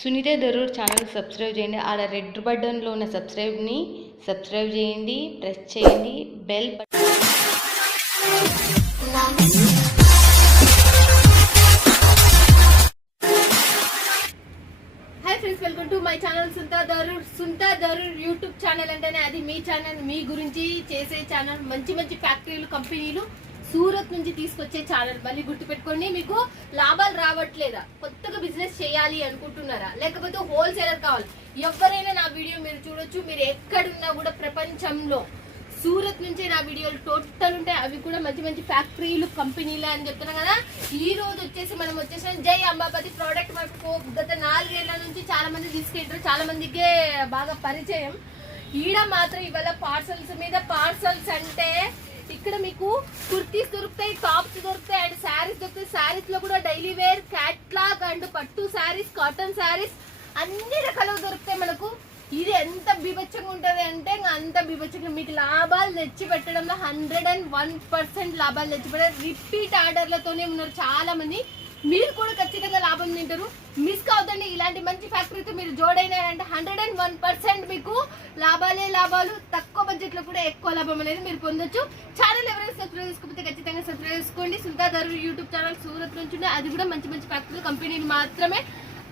Sunitha Darur channel subscribe చేయండి. ఆడ red బటన్లో ఉన్న సబ్స్క్రైబ్ చేయండి, ప్రెస్ చేయండి bell button. Hi friends, welcome to my channel Sunitha Daroor YouTube channel. అంటేనే అది మీ ఛానల్, మీ గురించి చేసే ఛానల్. మంచి మంచి ఫ్యాక్టరీలు, కంపెనీలు సూరత్ నుంచి తీసుకొచ్చే ఛానల్. మళ్ళీ గుర్తుపెట్టుకోండి, మీకు లాభాలు రావట్లేదా, కొత్తగా బిజినెస్ చేయాలి అనుకుంటున్నారా, లేకపోతే హోల్సేలర్ కావాలి, ఎవరైనా నా వీడియో మీరు చూడొచ్చు. మీరు ఎక్కడున్నా కూడా ప్రపంచంలో సూరత్ నుంచి నా వీడియోలు టోటల్ ఉంటాయి. అవి కూడా మంచి మంచి ఫ్యాక్టరీలు, కంపెనీలు అని చెప్తున్నాం కదా. ఈ రోజు వచ్చేసి మనం వచ్చేసాం జై అంబాపతి ప్రోడక్ట్. మనకు గత 4 ఏళ్ల నుంచి చాలా మంది తీసుకెళ్తారు, చాలా మందికే బాగా పరిచయం. ఈడ మాత్రం ఇవాళ పార్సల్స్ మీద పార్సల్స్ అంటే ఇక్కడ మీకు కుర్తీస్ దొరుకుతాయి, టాప్స్ దొరుకుతాయి అండ్ శారీస్ దొరుకుతాయి. శారీస్ లో కూడా డైలీ వేర్, క్యాట్లాగ్ అండ్ పట్టు శారీస్, కాటన్ శారీస్ అన్ని రకాలు దొరుకుతాయి మనకు. ఇది ఎంత బీభత్సంగా ఉంటది అంటే అంత బీభత్సంగా మీకు లాభాలు తెచ్చి పెట్టడంలో 101% లాభాలు తెచ్చి పెట్టారు. రిపీట్ ఆర్డర్లతోనే ఉన్నారు చాలా మంది. మీరు కూడా ఖచ్చితంగా లాభం తింటారు. మిస్ కావద్దండి. ఇలాంటి మంచి ఫ్యాక్టరీతో మీరు జోడైనారంటే 101% మీకు లాభాలు. తక్కువ బడ్జెట్ లో కూడా ఎక్కువ లాభం అనేది మీరు పొందొచ్చు. ఛానల్ ఎవరైనా సబ్స్క్రైబ్ చేసుకోకపోతే ఖచ్చితంగా సబ్స్క్రైబ్ చేసుకోండి. సునీత దరూర్ యూట్యూబ్ ఛానల్ సూరత్ నుంచి ఉంది. అది కూడా మంచి మంచి ఫ్యాక్టరీలు, కంపెనీలు మాత్రమే.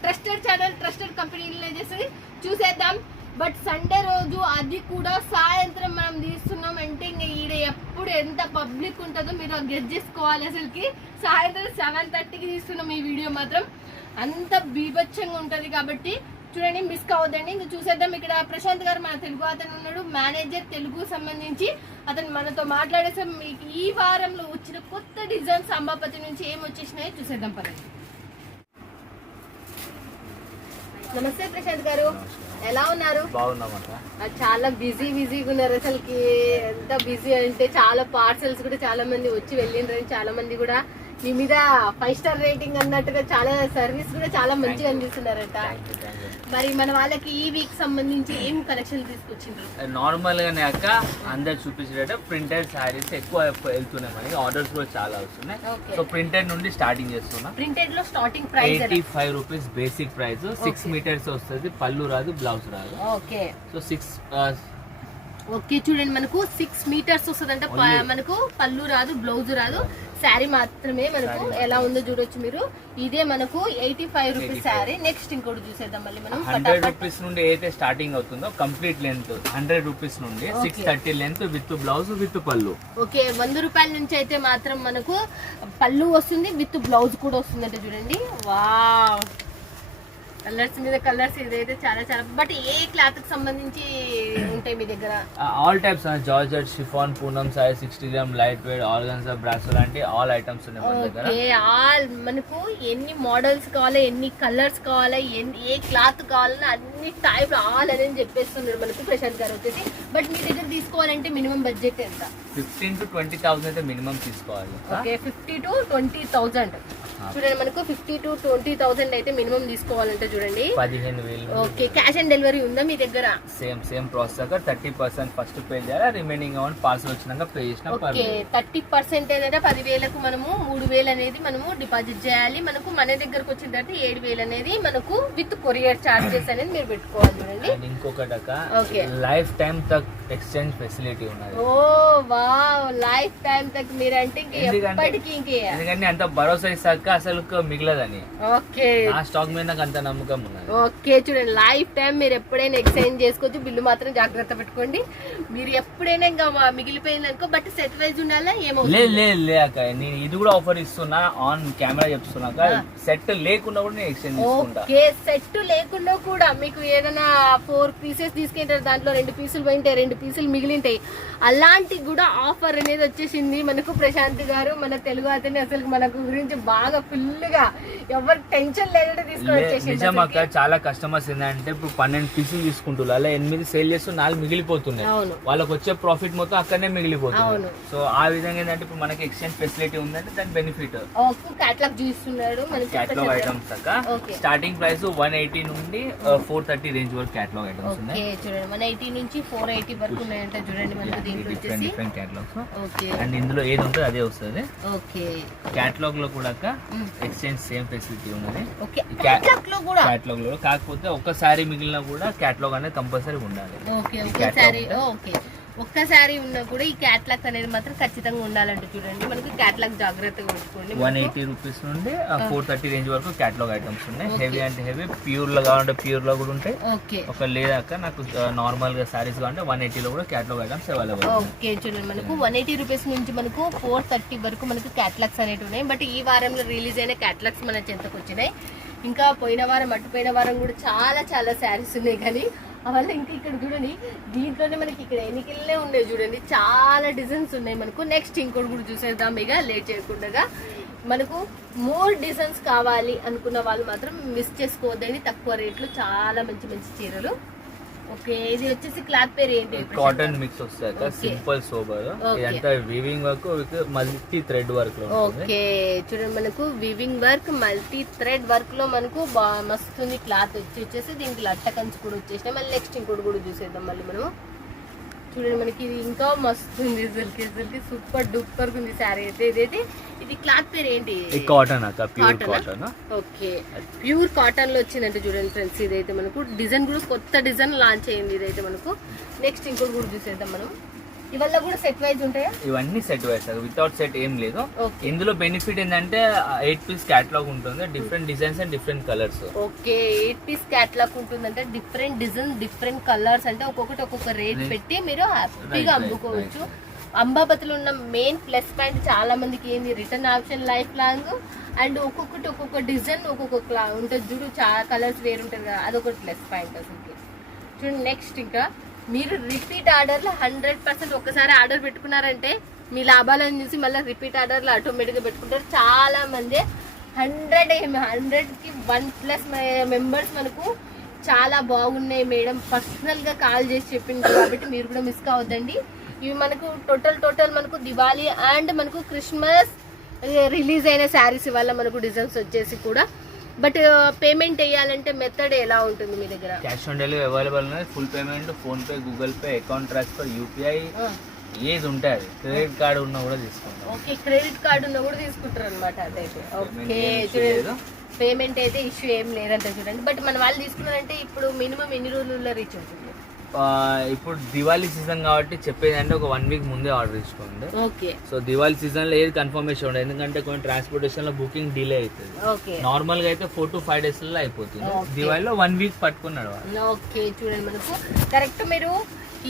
ట్రస్టెడ్ ఛానల్, ట్రస్టెడ్ కంపెనీలు చేసేది చూసేద్దాం. బట్ సండే రోజు అది కూడా సాయంత్రం మనం తీస్తున్నాం అంటే ఇంకా ఈడ ఎప్పుడు ఎంత పబ్లిక్ ఉంటుందో మీరు గెస్ చేసుకోవాలి. అసలుకి సాయంత్రం 7:30కి తీస్తున్నాం ఈ వీడియో. మాత్రం అంత బీభత్సంగా ఉంటుంది కాబట్టి చూడండి, మిస్ కావద్దండి. ఇంకా చూసేద్దాం. ఇక్కడ ప్రశాంత్ గారు మన తెలుగు అతను ఉన్నాడు, మేనేజర్ తెలుగు సంబంధించి. అతను మనతో మాట్లాడేసాం. మీకు ఈ వారంలో వచ్చిన కొత్త డిజైన్స్ అంబాపతి నుంచి ఏం వచ్చేసినాయో చూసేద్దాం పదండి. నమస్తే ప్రశాంత్ గారు, ఎలా ఉన్నారు? చాలా బిజీగా ఉన్నారు. అసలుకి ఎంత బిజీ అంటే చాలా పార్సల్స్ కూడా చాలా మంది వచ్చి వెళ్ళిండ్రని, చాలా మంది కూడా మీ మీద 5 స్టార్ రేటింగ్ అన్నట్టుగా చాలా సర్వీస్ కూడా చాలా మంచిగా అందిస్తున్నారట. మరి మన వాళ్ళకి ఈ వీక్ సంబంధించి ఏం కలెక్షన్ తీసుకొచ్చిండ్రు? నార్మల్ గానే అక్క అందరు చూపించేట ప్రింటెడ్ శారీస్ ఎక్కువ వెళ్తున్నాయి. మనకి ఆర్డర్స్ కూడా చాలా వస్తున్నాయి. సో ప్రింటెడ్ నుండి స్టార్టింగ్ చేస్తున్నా. ప్రింటెడ్ లో starting price 85 rupees basic price. 6 meters వస్తుంది, పళ్ళు రాదు, బ్లౌజ్ రాదు. ఓకే, సో 6 ఓకే చూడండి, మనకు 6 మీటర్స్ వస్తుందంట. మనకు పళ్ళు రాదు, బ్లౌజ్ రాదు, శారీ మాత్రమే. మనకు ఎలా ఉందో చూడొచ్చు మీరు. ఇదే మనకు 85 రూపీస్ శారీ. నెక్స్ట్ ఇంకోటి చూసేద్దాం మళ్ళీ మనం. 100 రూపీస్ నుండి అయితే స్టార్టింగ్ అవుతుందో కంప్లీట్ లెంత్ 100 రూపీస్ నుండి 630 లెంత్ విత్ బ్లౌజ్ విత్ పళ్ళు. ఓకే, 100 రూపాయల నుంచి అయితే మాత్రం మనకు పళ్ళు వస్తుంది, విత్ బ్లౌజ్ కూడా వస్తుందంట. చూడండి, వావ్, కలర్స్ మీద కలర్స్. ఇదైతే చాలా చాలా. బట్ ఏ క్లాత్ కి సంబంధించి ఉంటాయి మీ దగ్గర? All types, georgette, chiffon, Poonam sorry, 60 gram, light weight, organza, brasso లాంటి ఆల్ ఐటమ్స్ ఉన్నాయి మన దగ్గర. ఆల్ మనకు ఎన్ని మోడల్స్ కావాలా, ఎన్ని కలర్స్ కావాలా, ఏ క్లాత్ కావాలన్నా అన్ని టైప్ ఆల్ అని చెప్పేస్తున్నారు మనకు ప్రశాంత్ గారు వచ్చేసి. బట్ మీ దగ్గర తీసుకోవాలంటే మినిమం బడ్జెట్ ఎంత? 15,000 to 20,000 అయితే మినిమం తీసుకోవాలి. ఓకే, 50,000 to 20,000 చూడండి. మనకు 50,000 to 20,000 అయితే మినిమం తీసుకోవాలంటే చూడండి 15,000. ఓకే, క్యాష్ ఆన్ డెలివరీ ఉందా మీ దగ్గర? Same process. 30% ఫస్ట్ పే చేయాలి, రిమైనింగ్ అమౌంట్ పార్సల్ వచ్చినాక పే చేసిన. ఓకే, 30% ఏంటంటే 10,000కు మనము 3,000 అనేది మనము డిపాజిట్ చేయాలి. మనకు మన దగ్గరకు వచ్చిన తర్వాత 7,000 అనేది మనకు విత్ కొరియర్ చార్జెస్ అనేది మీరు పెట్టుకోవాలి. చూడండి, ఇంకొకటి లైఫ్ టైం తక్ ఎక్స్చేంజ్ ఫెసిలిటీ ఉన్నది. ఓ వావ్, లైఫ్ టైం తక్ మీరు అంటే ఎప్పటికీ ఎందుకంటే అంత భరోసా ఇస్తాక అసలు మిగిలదని. ఓకే, ఆ స్టాక్ మీద నాకు అంత నమ్మకం ఉన్నది. ఓకే చూడండి, లైఫ్ టైం మీరు ఎప్పుడైనా ఎక్స్చేంజ్ చేసుకోవచ్చు. బిల్లు మాత్రం జాగ్రత్త పెట్టుకోండి. మీరు ఎప్పుడైనా ఇంకా మిగిలిపోయింది అనుకో, బట్ సెట్ వైజ్ ఉండాలా ఏమో. లే అక్క, నేను ఇది కూడా ఆఫర్ ఇస్తున్నా, ఆన్ కెమెరా చెప్తున్నాక. సెట్ లేకుండా కూడా నేను ఎక్స్చేంజ్ చేసుకుంటా. ఓకే, సెట్ లేకుండా కూడా మీకు ఏదైనా 4 పీసెస్ తీసుకుంటారు, దాంట్లో 2 పీసులు పోయింటాయి, 2 పీసులు మిగిలింటాయి. అలాంటి కూడా ఆఫర్ అనేది వచ్చేసింది మనకు. ప్రశాంత్ గారు మన తెలుగు అతని అసలు మనకు గురించి బాగా ఫుల్ గా ఎవరు టెన్షన్ లేకుండా తీసుకొని వచ్చేసి. నిజం అక్క, చాలా కస్టమర్స్ ఏంటంటే ఇప్పుడు 12 పీసులు తీసుకుంటున్నారు, అలా 8 సేల్ చేస్తూ 4 మిగిలిపోతున్నాయి. వాళ్ళకి వచ్చే ప్రాఫిట్ మొత్తం అక్కడనే మిగిలిపోతుంది. సో ఆ విధంగా ఏంటంటే ఇప్పుడు మనకి ఎక్స్చేంజ్ ఫెసిలిటీ ఉందంటే దాని బెనిఫిట్. క్యాటలాగ్ చూస్తున్నాడు మనకి. క్యాటలాగ్ ఐటమ్స్ అక్క స్టార్టింగ్ ప్రైస్ 180 నుండి 430 రేంజ్ వరకు క్యాటలాగ్ ఐటమ్స్ ఉన్నాయి. చూడండి, 180 నుంచి 480 వరకు ఉన్నాయంట చూడండి మనకు దీంట్లో వచ్చేసి డిఫరెంట్ క్యాటలాగ్స్. ఓకే అండ్ ఇందులో ఏది ఉంటుంది అదే వస్తుంది. ఓకే క్యాటలాగ్ లో కూడా ఎక్స్చేంజ్ సేమ్ ఫెసిలిటీ ఉన్నది. ఓకే క్యాటలాగ్ లో కూడా క్యాటలాగ్ లో కాకపోతే ఒక్కసారి మిగిలిన కూడా క్యాటలాగ్ అనేది కంపల్సరీ ఉండాలి. ఓకే ఒక్కసారి ఓకే ఒక్కసారి ఉన్నా కూడా ఈ క్యాటలాగ్ అనేది మాత్రం ఖచ్చితంగా ఉండాలంటే చూడండి మనకు క్యాటలాగ్ జాగ్రత్తగా ఉంచుకోండి. 180 రూపీస్ నుండి 430 రేంజ్ వరకు క్యాటలాగ్ ఐటమ్స్ ఉన్నాయి. హెవీ అంటే హెవీ, ప్యూర్ లో కావాలంటే ప్యూర్ లో కూడా ఉంటాయి. ఓకే ఒక లేదాక నాకు నార్మల్ గా సారీస్ కావాలంటే 180 లో కూడా క్యాటలాగ్ ఐటమ్స్ అవైలబుల్. ఓకే చూడండి మనకు 180 రూపీస్ నుంచి మనకు 430 వరకు మనకు క్యాటలాగ్స్ అనేవి ఉన్నాయి. బట్ ఈ వారంలో రిలీజ్ అయిన క్యాటలాగ్స్ మన చెంతకు వచ్చినాయి. ఇంకా పోయిన వారం అటుపోయిన వారం కూడా చాలా చాలా శారీస్ ఉన్నాయి. కానీ అవల్ల ఇంకా ఇక్కడ చూడండి దీంట్లోనే మనకి ఇక్కడ ఎన్నికలనే ఉన్నాయి చూడండి, చాలా డిజైన్స్ ఉన్నాయి మనకు. నెక్స్ట్ ఇంకోటి కూడా చూసేద్దాం ఇక లేట్ చేయకుండా. మనకు మోర్ డిజైన్స్ కావాలి అనుకున్న వాళ్ళు మాత్రం మిస్ చేసుకోవద్దండి, తక్కువ రేట్లు చాలా మంచి మంచి చీరలు. ఓకే ఇది వచ్చేసి క్లాత్ పేరు ఏంటి? కాటన్ మిక్స్ వస్తాయి, సింపుల్ సోబర్. ఇదంతా weaving work with multi thread work లో. ఓకే చూడండి మనకు weaving work multi thread work లో మనకు మస్తుంది క్లాత్ వచ్చేసి. దీనికి లట్ట కంచి కూడా వచ్చేసినాయి. మళ్ళీ నెక్స్ట్ ఇంకోటి కూడా చూసేద్దాం మళ్ళీ మనము. చూడండి మనకి ఇది ఇంకా మస్తుంది, అసలుకి సూపర్ డూపర్ ఉంది శారీ అయితే. ఇదైతే ఇది క్లాత్ పేరు ఏంటి? Cotton pure cotton. Okay pure cotton లో వచ్చిందంటే చూడండి ఫ్రెండ్స్. ఇదైతే మనకు డిజైన్ కూడా కొత్త డిజైన్ లాంచ్ అయింది ఇదైతే మనకు. నెక్స్ట్ ఇంకోటి కూడా చూసేద్దాం మనం. ఇవల్ల కూడా సెట్ వైజ్ ఉంటాయా? ఇవన్నీ సెట్ వైజ్, వితౌట్ సెట్ ఏం లేదు. ఇందులో బెనిఫిట్ ఏంటంటే 8 పీస్ క్యాటలాగ్ ఉంటుంది, different designs and different colours. Okay 8 piece catalogue ఉంటుందంటే డిఫరెంట్ డిజైన్స్ డిఫరెంట్ కలర్స్, అంటే ఒక్కొక్కటి ఒక్కొక్క రేట్ పెట్టి మీరు హ్యాపీగా అమ్ముకోవచ్చు. అంబాపతిలో ఉన్న మెయిన్ ప్లస్ పాయింట్ చాలా మందికి ఏంది, return option life long. And ఒక్కొక్కటి ఒక్కొక్క డిజైన్ ఒక్కొక్క ఉంటుంది చూడు, చాలా కలర్స్ వేరు ఉంటుంది కదా, అదొకటి ప్లస్ పాయింట్ అసలు చూడండి. నెక్స్ట్ ఇంకా మీరు రిపీట్ ఆర్డర్లో 100% ఒక్కసారి ఆర్డర్ పెట్టుకున్నారంటే మీ లాభాలను చూసి మళ్ళీ రిపీట్ ఆర్డర్లో ఆటోమేటిక్గా పెట్టుకుంటారు. చాలా మంది 100కి 1+ మెంబర్స్ మనకు చాలా బాగున్నాయి మేడం పర్సనల్గా కాల్ చేసి చెప్పింది కాబట్టి మీరు కూడా మిస్ కావద్దండి. ఇవి మనకు టోటల్ మనకు దివాళీ అండ్ మనకు క్రిస్మస్ రిలీజ్ అయిన శారీస్ వల్ల మనకు డిజైన్స్ వచ్చేసి కూడా. బట్ పేమెంట్ వేయాలంటే మెథడ్ ఎలా ఉంటుంది మీ దగ్గర? క్యాష్ ఆన్ డెలివరీ అవైలబుల్ ఉన్నాయి. Full payment phone pay, Google pay, account transfer, UPI ఏది ఉంటే అది. క్రెడిట్ కార్డు ఉన్నా కూడా తీసుకుంటాం. ఓకే క్రెడిట్ కార్డు ఉన్నా కూడా తీసుకుంటారు అనమాట అదైతే. ఓకే పేమెంట్ అయితే ఇష్యూ ఏం లేదంటే చూడండి. బట్ మన వాళ్ళు తీసుకున్నారంటే ఇప్పుడు మినిమం ఎన్ని రోజుల్లో రీచ్ ఉంటుంది? ఇప్పుడు దివాళీ సీజన్ కాబట్టి చెప్పేది అంటే ఒక 1 వీక్ ముందే ఆర్డర్ ఇచ్చుకోండి. ఓకే సో దివాళీ సీజన్ లో ఏది కన్ఫర్మేషన్ ఉండదు, ఎందుకంటే కొన్ని ట్రాన్స్పోర్టేషన్ లో బుకింగ్ డిలే అవుతుంది. ఓకే నార్మల్ గా అయితే 4 to 5 days లో అయిపోతుంది. దివాళీలో 1 వీక్ పట్టుకున్నాడు. ఓకే చూడండి మనకు కరెక్ట్ మీరు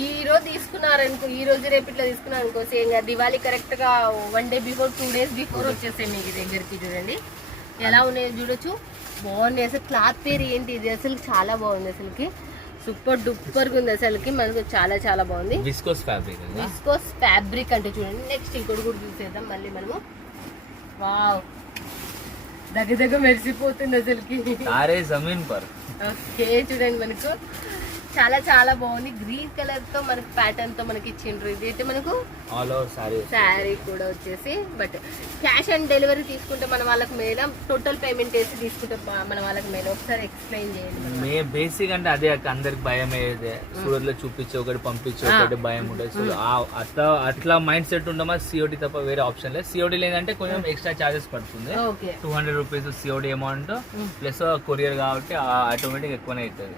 ఈ రోజు తీసుకున్నారనుకో, ఈ రోజు రేపు ఇట్లా తీసుకున్నారనుకో, సేమ్ గా దివాళీ కరెక్ట్ గా 1 day బిఫోర్ 2 days బిఫోర్ వచ్చేసాయి మీకు దగ్గరికి. చూడండి ఎలా ఉన్నాయి చూడొచ్చు, బాగుంది అసలు. క్లాత్ పేరు ఏంటి ఇది? అసలు చాలా బాగుంది అసలుకి, సూపర్ డూపర్ ఉంది అసలుకి. మనకు చాలా చాలా బాగుంది. విస్కోస్ ఫ్యాబ్రిక్, విస్కోస్ ఫ్యాబ్రిక్ అంటే చూడండి. నెక్స్ట్ ఇంకోటి కూడా చూసేద్దాం మళ్ళీ మనము. వావ్ దగ్గర మెరిసిపోతుంది అసలుకి. తారే జమీన్ పర్. ఓకే చూడండి మనకు చాలా చాలా బాగుంది. గ్రీన్ కలర్ తో మనకు ప్యాటర్న్ తో మనకి ఇచ్చిండ్రు. ఇది అయితే మనకు ఆల్ ఓవర్ శారీ కూడా వచ్చేసి. బట్ క్యాష్ ఆన్ డెలివరీ తీసుకుంటే మన వాళ్ళకి మేడం టోటల్ పేమెంట్ వేసి తీసుకుంటే మన వాళ్ళకి మేడం ఒకసారి ఎక్స్ప్లెయిన్ చేయండి. బేసిక్ అంటే అదే అందరికి భయం ఏదే, సూరత్ లో చూపించే ఒకటి పంపించే ఒకటి భయం ఉంటుంది. సో అట్లా మైండ్ సెట్ ఉండమా, సిఓడి తప్ప వేరే ఆప్షన్ లేదు. సిఓడి లేదంటే కొంచెం ఎక్స్ట్రా చార్జెస్ పడుతుంది. 200 rupees COD amount plus courier కాబట్టి ఆటోమేటిక్ ఎక్కువనే అవుతుంది.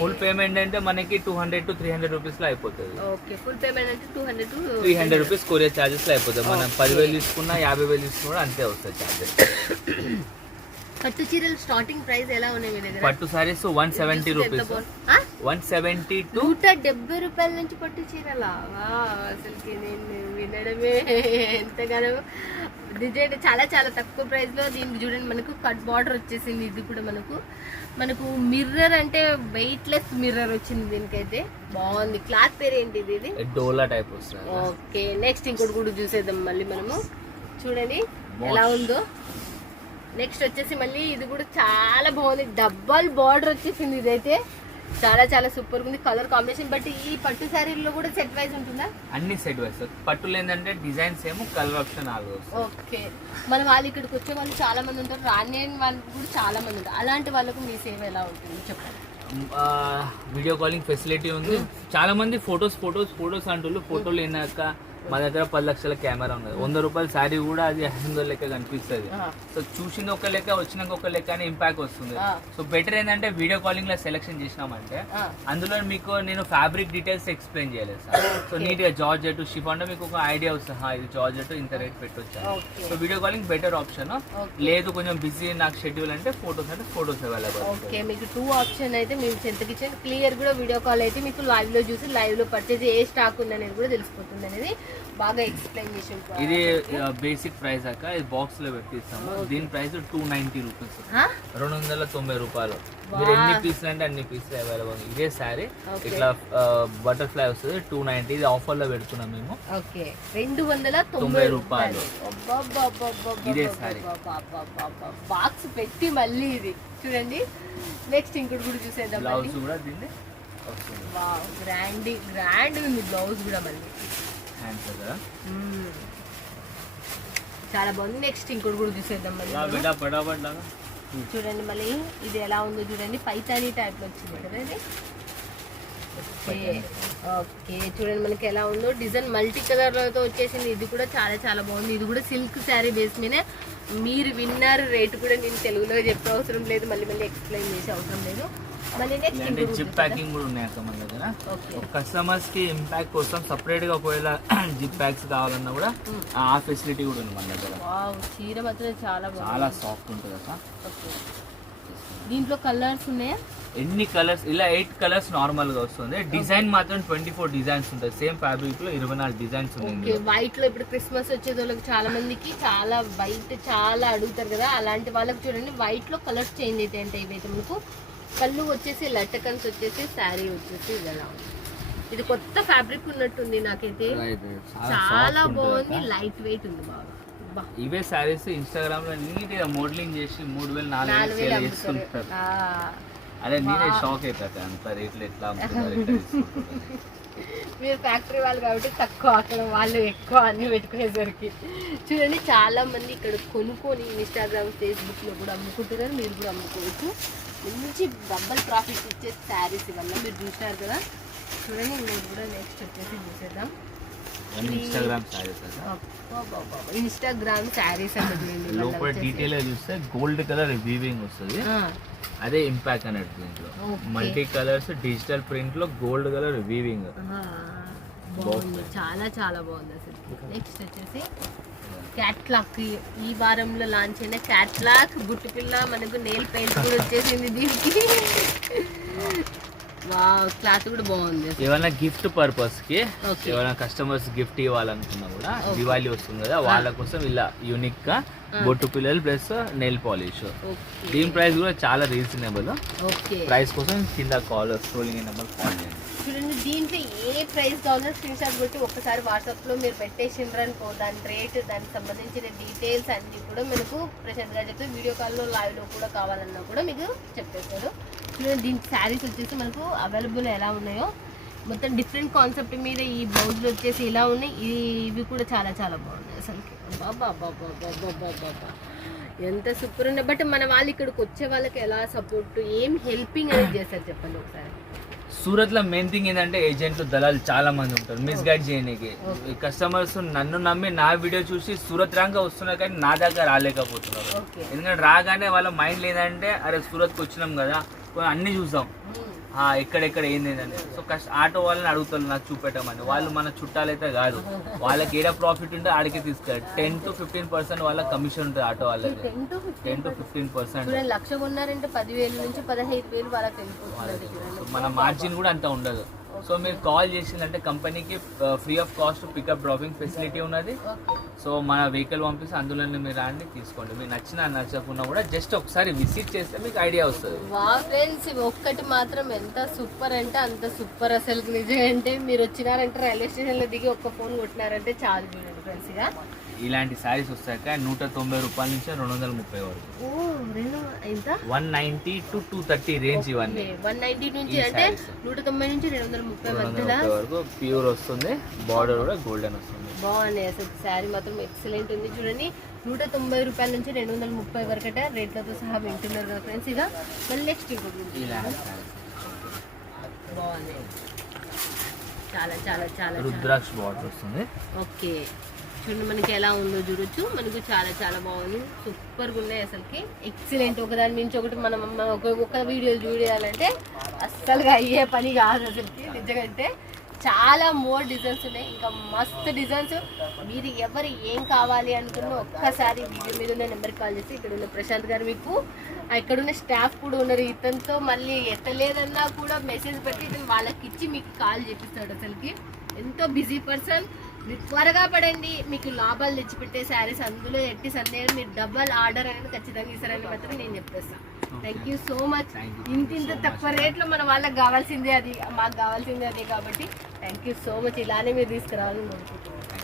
ఫుల్ పేమెంట్ అంటే మనకి 200 to 300 రూపీస్ లో అయిపోతుంది. ఓకే ఫుల్ పేమెంట్ అంటే 200 to 300 రూపీస్ కొరియర్ చార్జెస్ లో అయిపోతుంది. మనం 10,000 తీసుకున్నా 50,000 తీసుకున్నా అంతే వస్తుంది చార్జెస్. పట్టు చీరలు స్టార్టింగ్ ప్రైస్ ఎలా ఉన్నాయి మీ దగ్గర? పట్టు సారీస్ 170 రూపీస్, 170 to 170 రూపాయల నుంచి పట్టు చీరలా? అసలుకి నేను వినడమే ఎంతగానో డిజైన్ చాలా చాలా తక్కువ ప్రైస్ లో. దీనికి చూడండి మనకు కట్ బార్డర్ వచ్చేసింది. ఇది కూడా మనకు మిర్రర్ అంటే వెయిట్ లెస్ మిర్రర్ వచ్చింది. దీనికైతే బాగుంది. క్లాత్ పేరు ఏంటి ఇది? డోలా టైప్ వస్తుంది. ఓకే నెక్స్ట్ ఇంకోటి కూడా చూసేద్దాం మళ్ళీ మనము. చూడండి ఎలా ఉందో. నెక్స్ట్ వచ్చేసి మళ్ళీ ఇది కూడా చాలా బాగుంది. డబల్ బార్డర్ వచ్చేసింది. ఇదైతే చాలా చాలా సూపర్ ఉంది కలర్ కాంబినేషన్. బట్ ఈ పట్టు శారీలో కూడా సెట్ వైజ్ ఉంటుందా? అన్ని సెట్ వైజ్. పట్టులు ఏంటంటే డిజైన్స్ ఏమో కలర్ ఆప్షన్ ఆగు. ఓకే మన వాళ్ళు ఇక్కడికి వచ్చే వాళ్ళు చాలా మంది ఉంటారు, రాని వాళ్ళు కూడా చాలా మంది ఉంటారు. అలాంటి వాళ్ళకు మీ సేవ ఎలా ఉంటుంది చెప్పండి. వీడియో కాలింగ్ ఫెసిలిటీ ఉంది. చాలా మంది ఫొటోస్ అంటున్నారు. ఫోటోలు అయినాక మా దగ్గర 10 లక్షల కెమెరా ఉన్నది. 100 రూపాయల శారీ కూడా అది 500 లెక్క కనిపిస్తుంది. సో చూసింది ఒక లెక్క, వచ్చినాక ఒక లెక్క అని ఇంపాక్ట్ వస్తుంది. సో బెటర్ ఏంటంటే వీడియో కాలింగ్ లో సెలెక్షన్ చేసినామంటే అందులో మీకు నేను ఫ్యాబ్రిక్ డీటెయిల్స్ ఎక్స్ప్లెయిన్ చేయలేదు సార్. సో నీట్ గా జార్జెట్ షిఫాన్ మీకు ఒక ఐడియా వస్తుంది, ఇది జార్జెట్ ఇంత రేట్ పెట్టొచ్చా. So video calling better option. లేదు కొంచెం బిజీ నాకు షెడ్యూల్ అంటే ఫోటోస్ అవైలబుల్. ఓకే, మీకు 2 ఆప్షన్ అయితే మేము చెంతకి ఇచ్చాను. క్లియర్ కూడా వీడియో కాల్ అయితే మీకు లైవ్ లో చూసి లైవ్ లో పర్చేజ్ ఏ స్టాక్ ఉంది అనేది కూడా తెలిసిపోతుంది అనేది బాగా ఎక్స్ప్లెయిన్ చేసాం. ఇది బేసిక్ ప్రైస్ అక్క, ఇది బాక్స్ లో పెట్టిస్తాము. దీని ప్రైస్ 290 రూపీస్, 290 రూపాయలు. మీరు ఎన్ని పీసులు అంటే అన్ని పీసులు అవైలబుల్. ఇదే సారీ ఇట్లా బటర్ఫ్లై వస్తుంది 290. ఇది ఆఫర్ లో పెడుతున్నాం మేము. ఓకే, 290 రూపాయలు. ఇదే సారీ బాక్స్ పెట్టి మళ్ళీ ఇది చూడండి. నెక్స్ట్ ఇంకోటి కూడా చూసేద్దాం. బ్లౌజ్ కూడా దీన్ని గ్రాండ్ ఉంది బ్లౌజ్ కూడా మళ్ళీ చాలా బాగుంది. నెక్స్ట్ ఇంకోటి కూడా చూసేద్దాం మళ్ళీ. చూడండి మళ్ళీ ఇది ఎలా ఉందో చూడండి. పైతానీ టైప్ లో వచ్చింది కదా ఇది. ఓకే చూడండి మనకి ఎలా ఉందో డిజైన్ మల్టీ కలర్ తో వచ్చేసింది. ఇది కూడా చాలా బాగుంది. ఇది కూడా సిల్క్ శారీ బేస్ మీద మీరు విన్నర్ రేట్ కూడా నేను తెలుగులో చెప్పే అవసరం లేదు, మళ్ళీ ఎక్స్ప్లెయిన్ చేసే అవసరం లేదు. జిప్ ప్యాకింగ్ కూడా ఉన్నాయి అక్క మన దగ్గర. కస్టమర్స్ కి ఇంపాక్ట్ కోసం సపరేట్ గా ఒకవేళ జిప్ ప్యాక్స్ కావాలన్నా కూడా ఆ ఫెసిలిటీ కూడా ఉంది మన దగ్గర. చీర మాత్రం చాలా సాఫ్ట్ ఉంటుంది అక్క. దీంట్లో కలర్స్ ఉన్నాయా? ఎన్ని కలర్స్, ఇలా 8 కలర్స్ నార్మల్ గా వస్తుంది. డిజైన్ మాత్రం 24 డిజైన్స్ ఉంటాయి. సేమ్ ఫ్యాబ్రిక్ లో 24 డిజైన్స్ ఉన్నాయి. వైట్ లో ఇప్పుడు క్రిస్మస్ వచ్చేది వాళ్ళకి చాలా మందికి చాలా వైట్ చాలా అడుగుతారు కదా, అలాంటి వాళ్ళకి చూడండి వైట్ లో కలర్స్ చేంజ్ అయితే అంటే ఇవైతే మనకు పళ్ళు వచ్చేసి లటకన్స్ వచ్చేసి శారీ వచ్చేసి ఇలా ఉంది. ఇది కొత్త ఫ్యాబ్రిక్ ఉన్నట్టుంది నాకైతే. చాలా బాగుంది, లైట్ వెయిట్ ఉంది బాగా. ఇవే సారీస్ ఇన్స్టాగ్రామ్ లో నీట్ గా మోడలింగ్ చేసి 3000-4000 తీసుకుంటారు. అదే నేనే షాక్ అవుతాను అంత రేట్లు ఎట్లా మీరు ఫ్యాక్టరీ వాళ్ళు కాబట్టి తక్కువ, అక్కడ వాళ్ళు ఎక్కువ అన్ని పెట్టుకునేసరికి. చూడండి చాలా మంది ఇక్కడ కొనుక్కొని ఇన్స్టాగ్రామ్ ఫేస్బుక్ లో కూడా అమ్ముకుంటున్నారు. మీరు కూడా అమ్ముకోవచ్చు. మంచి డబల్ ప్రాఫిట్ ఇచ్చే శారీస్ ఇవల్ల మీరు చూసారు కదా. చూడండి మీరు కూడా నెక్స్ట్ వచ్చేసి చూసేద్దాం. ఇన్స్టాగ్రామ్ శారీస్ అంటే లోపల డీటెయిల్ గా చూస్తే గోల్డ్ కలర్ వీవింగ్ వస్తుంది. అదే ఇంపాక్ట్ అన్నట్టు. దీంట్లో మల్టీ కలర్స్ డిజిటల్ ప్రింట్ లో గోల్డ్ కలర్ వీవింగ్ బాగుంది. చాలా బాగుంది అసలు. నెక్స్ట్ వచ్చేసి క్యాట్లాక్, ఈ వారంలో లాంచ్ అయిన క్యాట్లాక్ బుట్టు పిల్ల. మనకు నెయిల్ పెయింట్ కూడా వచ్చేసింది దీనికి. క్లాత్ కూడా బాగుంది. ఏమైనా గిఫ్ట్ పర్పస్ కి ఏమైనా కస్టమర్స్ గిఫ్ట్ ఇవ్వాలనుకున్నా కూడా దివాళీ వస్తుంది కదా, వాళ్ళ కోసం ఇలా యూనిక్ గా బొట్టు పిల్లలు ప్లస్ నెయిల్ పాలిష్. దీని ప్రైస్ కూడా చాలా రీజనబుల్. ప్రైస్ కోసం కింద కాల్ స్క్రోలింగ్ నెంబర్ కాల్ చేయండి. చూడండి దీంట్లో ఏ ప్రైస్ కావాలో స్క్రీన్ షాట్ కొట్టి ఒకసారి వాట్సాప్ లో మీరు పెట్టేసిండ్రు అనుకో, దాని రేట్ దానికి సంబంధించిన డీటెయిల్స్ అన్ని కూడా మనకు ప్రెసెంట్ గా చెప్తే వీడియో కాల్లో లైవ్ లో కూడా కావాలన్నా కూడా మీకు చెప్పేస్తారు. దీని శారీస్ వచ్చేసి మనకు అవైలబుల్ ఎలా ఉన్నాయో మొత్తం డిఫరెంట్ కాన్సెప్ట్ మీద ఈ బ్లౌజ్లు వచ్చేసి ఇలా ఉన్నాయి. ఇవి కూడా చాలా బాగున్నాయి అసలుకి. ఎంత సూపర్ ఉన్నాయి. బట్ మన వాళ్ళు ఇక్కడికి వచ్చే వాళ్ళకి ఎలా సపోర్ట్ ఏం హెల్పింగ్ అనేది చేస్తారు చెప్పండి ఒకసారి. సూరత్ లో మెయిన్ థింగ్ ఏంటంటే ఏజెంట్లు దళాలు చాలా మంది ఉంటారు మిస్గైడ్ చేయడానికి. కస్టమర్స్ నన్ను నమ్మి నా వీడియో చూసి సూరత్ రంగా వస్తున్నారు కానీ నా దగ్గర రాలేకపోతున్నారు. ఎందుకంటే రాగానే వాళ్ళ మైండ్ లేదంటే అరే సూరత్కి వచ్చినాం కదా అన్ని చూద్దాం, ఎక్కడెక్కడ ఏందని. సో ఆటో వాళ్ళని అడుగుతారు నాకు చూపెట్టమని. వాళ్ళు మన చుట్టాలైతే కాదు, వాళ్ళకి ఏడా ప్రాఫిట్ ఉంటే ఆడికి తీసుకెళ్ళి 10-15% వాళ్ళ కమిషన్ ఉంటుంది ఆటో వాళ్ళకి. 10-15%. లక్ష కొన్నారంటే 10,000 నుంచి 15,000 వాళ్ళకి వెళ్ళిపోతుంది. మన మార్జిన్ కూడా అంత ఉండదు. సో మీరు కాల్ చేసిందంటే కంపెనీకి free of cost pickup dropping facility ఉన్నది. సో మన వెహికల్ పంపిస్తే అందులోనే మీరు రండి తీసుకోండి. మీరు నచ్చకున్నా కూడా జస్ట్ ఒకసారి విజిట్ చేస్తే మీకు ఐడియా వస్తుంది. ఫ్రెండ్స్ ఒక్కటి మాత్రం ఎంత సూపర్ అంటే అంత సూపర్ అసలు నిజం. అంటే మీరు వచ్చినారంటే రైల్వే స్టేషన్ లో దిగి ఒక్క ఫోన్ కొట్టినారంటే చాలు చూడండి ఫ్రెండ్స్. ఇక ఇలాంటి సారీస్ వస్తాక 190 రూపాయల నుంచి 230 వరకు. 190 to 230 రేంజ్ ఇవన్నీ. 190 నుంచి అంటే 190 నుంచి 230 వరకు ప్యూర్ వస్తుంది. బార్డర్ కూడా గోల్డెన్ వస్తుంది. బాగుంది అసలు శారీ మాత్రం ఎక్సలెంట్ ఉంది. చూడండి 190 రూపాయల నుంచి 230 వరకు రేట్లతో సహా వింటున్నారు కదా ఫ్రెండ్స్. ఇక మళ్ళీ నెక్స్ట్ బాగున్నాయి. చాలా చాలా చాలా రుద్రాక్ష బార్డర్ వస్తుంది. ఓకే, చూడండి మనకి ఎలా ఉందో చూడొచ్చు. మనకు చాలా చాలా బాగుంది, సూపర్గా ఉన్నాయి అసలుకి. ఎక్సలెంట్. ఒకదాని మించి ఒకటి మనం ఒక వీడియోలు చూడాలంటే అస్సలుగా అయ్యే పని కాదు అసలుకి నిజంగా. చాలా మోర్ డిజైన్స్ ఉన్నాయి, ఇంకా మస్తు డిజైన్స్. మీరు ఎవరు ఏం కావాలి అనుకున్న ఒక్కసారి వీడియో మీద ఉన్న నెంబర్కి కాల్ చేసి, ఇక్కడ ఉన్న ప్రశాంత్ గారు మీకు ఇక్కడున్న స్టాఫ్ కూడా ఉన్నారు, ఇతనితో మళ్ళీ ఎత్తలేదన్నా కూడా మెసేజ్ పెట్టి ఇతను వాళ్ళకి ఇచ్చి మీకు కాల్ చేపిస్తాడు. అసలుకి ఎంతో బిజీ పర్సన్. మీరు త్వరగా పడండి, మీకు లాభాలు తెచ్చిపెట్టే శారీస్. అందులో ఎట్టి సందేహం మీరు డబల్ ఆర్డర్ అనేది ఖచ్చితంగా ఇస్తారని మాత్రం నేను చెప్పేస్తాను. Thank you so much. ఇంత తక్కువ రేట్లో మన వాళ్ళకి కావాల్సిందే అది, మాకు కావాల్సిందే అదే కాబట్టి థ్యాంక్ యూ సో మచ్. ఇలానే మీరు తీసుకురావాలని కోరుకుంటున్నాను.